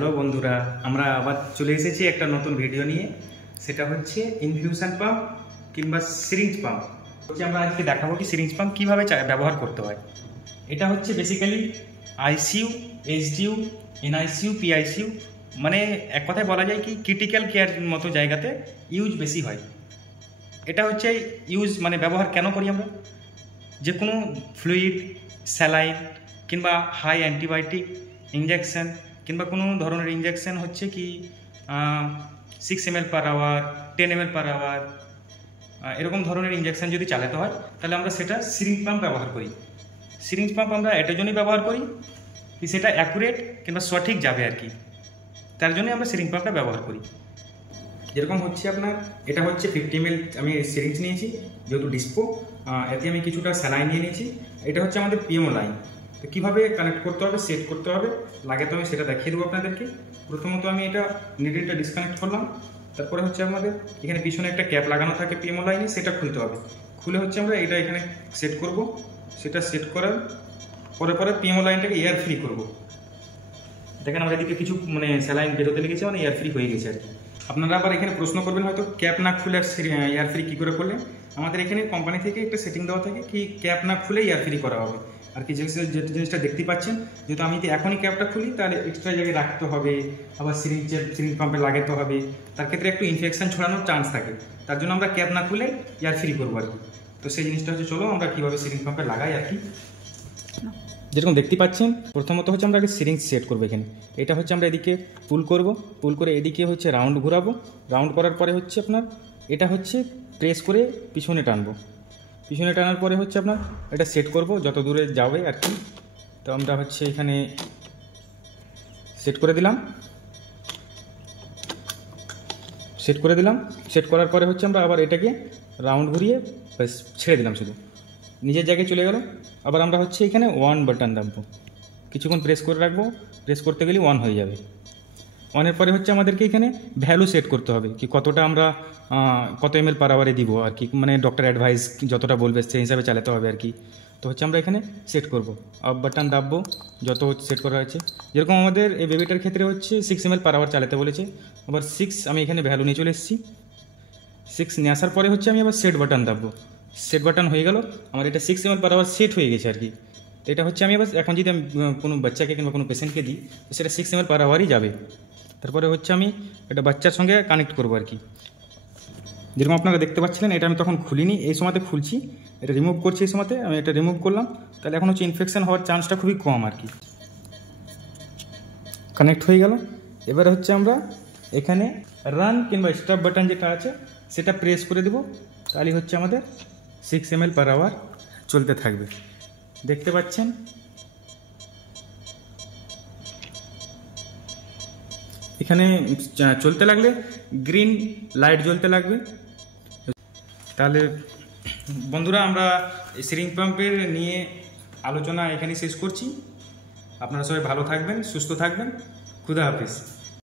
Hello বন্ধুরা, আমরা আবার চলে এসেছি একটা নতুন ভিডিও নিয়ে। সেটা হচ্ছে ইনফিউশন পাম্প কিংবা সিরিঞ্জ পাম্প। আমরা আজকে দেখাবো কি সিরিঞ্জ পাম্প কীভাবে ব্যবহার করতে হয়। এটা হচ্ছে basically ICU, HDU, NICU, PICU, মানে এক কথায় বলা যায় কি ক্রিটিক্যাল কেয়ার মতো জায়গাতে ইউজ বেশি হয়। এটা হচ্ছে ইউজ মানে ব্যবহার কেন করি আমরা, যে কোনো ফ্লুইড, স্যালাইন কিংবা হাই অ্যান্টিবায়োটিক ইঞ্জেকশন কিংবা কোনো ধরনের ইঞ্জেকশন হচ্ছে কি 6 ml per hour, 10 ml per hour, এরকম ধরনের ইঞ্জেকশন যদি চালাতে হয় তাহলে আমরা সেটা সিরিঞ্জ পাম্প ব্যবহার করি। সিরিঞ্জ পাম্প আমরা এটার জন্যই ব্যবহার করি কি সেটা অ্যাকুরেট কিংবা সঠিক যাবে আর কি, তার জন্যই আমরা সিরিঞ্জ পাম্পটা ব্যবহার করি। যেরকম হচ্ছে আপনার এটা হচ্ছে 50 ml আমি সিরিঞ্জ নিয়েছি, যেহেতু ডিসপো, এতে আমি কিছুটা স্যালাইন নিয়ে নিয়েছি। এটা হচ্ছে আমাদের পিএমও লাইন। তো কীভাবে কানেক্ট করতে হবে, সেট করতে হবে, লাগে তো আমি সেটা দেখিয়ে দেবো আপনাদেরকে। প্রথমত আমি এটা নিডলটা ডিসকানেক্ট করলাম, তারপরে হচ্ছে আমাদের এখানে পিছনে একটা ক্যাপ লাগানো থাকে পিএমও লাইনে, সেটা খুলতে হবে। খুলে হচ্ছে আমরা এটা এখানে সেট করব। সেটা সেট করার পরে পিএমও লাইনটাকে এয়ার ফ্রি করব। দেখেন আমরা এদিকে কিছু মানে স্যালাইন বেরোতে লেগেছে, মানে এয়ার ফ্রি হয়ে গেছে আর কি। আপনারা আবার এখানে প্রশ্ন করবেন হয়তো ক্যাপ না খুলে এয়ার ফ্রি কী করে করলে। আমাদের এখানে কোম্পানি থেকে একটা সেটিং দেওয়া থাকে কি ক্যাপ না খুলে এয়ার ফ্রি করা হবে আর কি। যে জিনিসটা দেখতে পাচ্ছেন, যেহেতু আমি যদি এখনই ক্যাপটা খুলি তাহলে এক্সট্রা জায়গায় রাখতে হবে, আবার সিরিঞ্জ পাম্পে লাগাতে হবে, তার ক্ষেত্রে একটু ইনফেকশন ছড়ানোর চান্স থাকে। তার জন্য আমরা ক্যাপ না খুলে এয়ার ফ্রি করবো আর কি। তো সেই জিনিসটা হচ্ছে চলো আমরা কীভাবে সিরিঞ্জ পাম্পে লাগাই আর কি। যেরকম দেখতে পাচ্ছেন, প্রথমত হচ্ছে আমরা আগে সিরিঞ্জ সেট করবো। এখানে এটা হচ্ছে আমরা এদিকে পুল করব, পুল করে এদিকে হচ্ছে রাউন্ড ঘোরাবো। রাউন্ড করার পরে হচ্ছে আপনার এটা হচ্ছে প্রেস করে পিছনে টানবো। পিছনে টানার পরে হচ্ছে আপনার এটা সেট করব যত দূরে যাবে আর কি। তো আমরা হচ্ছে এখানে সেট করে দিলাম। সেট করার পরে হচ্ছে আমরা আবার এটাকে রাউন্ড ঘুরিয়ে ছেড়ে দিলাম, শুধু নিজের জায়গায় চলে গেল। আবার আমরা হচ্ছে এখানে 1 বাটন দাববো, কিছুক্ষণ প্রেস করে রাখবো। প্রেস করতে গেলে 1 হয়ে যাবে। 1-এর পরে হচ্ছে আমাদেরকে এখানে ভ্যালু সেট করতে হবে কি কতটা আমরা কত ml per hour দিব আর কি, মানে ডক্টর অ্যাডভাইস যতটা বলবে সেই হিসাবে চালাতে হবে আর কি। তো হচ্ছে আমরা এখানে সেট করব, আপ বাটন দাববো যত সেট করা হয়েছে। যেরকম আমাদের এই বেবিটার ক্ষেত্রে হচ্ছে 6 ml per hour চালাতে বলেছে। আবার 6 আমি এখানে ভ্যালু নিয়ে চলে এসেছি। 6 নিয়ে আসার পরে হচ্ছে আমি আবার সেট বাটন দাববো। সেট বাটন হয়ে গেল, আমার এটা 6 ml per hour সেট হয়ে গেছে আর কি। তো এটা হচ্ছে আমি আবার এখন যদি আমি কোনো বাচ্চাকে কিংবা কোনো পেশেন্টকে দিই তো সেটা 6 ml per hourই যাবে। তারপরে হচ্ছে আমি এটা বাচ্চার সঙ্গে কানেক্ট করবো আর কি। যেরকম আপনারা দেখতে পাচ্ছিলেন, এটা আমি তখন খুলিনি, এই সময়তে খুলছি, এটা রিমুভ করছি। এই সময়তে আমি এটা রিমুভ করলাম, তাহলে এখন হচ্ছে ইনফেকশন হওয়ার চান্সটা খুবই কম আর কি। কানেক্ট হয়ে গেল। এবারে হচ্ছে আমরা এখানে রান কিংবা স্টপ বাটন যেটা আছে সেটা প্রেস করে দেবো, তাহলে হচ্ছে আমাদের 6 ml per hour চলতে থাকবে। দেখতে পাচ্ছেন এখানে চলতে লাগলে গ্রিন লাইট জ্বলতে লাগবে। তাহলে বন্ধুরা, আমরা সিরিঞ্জ পাম্পের নিয়ে আলোচনা এখানে শেষ করছি। আপনারা সবাই ভালো থাকবেন, সুস্থ থাকবেন। খুদা হাফেজ।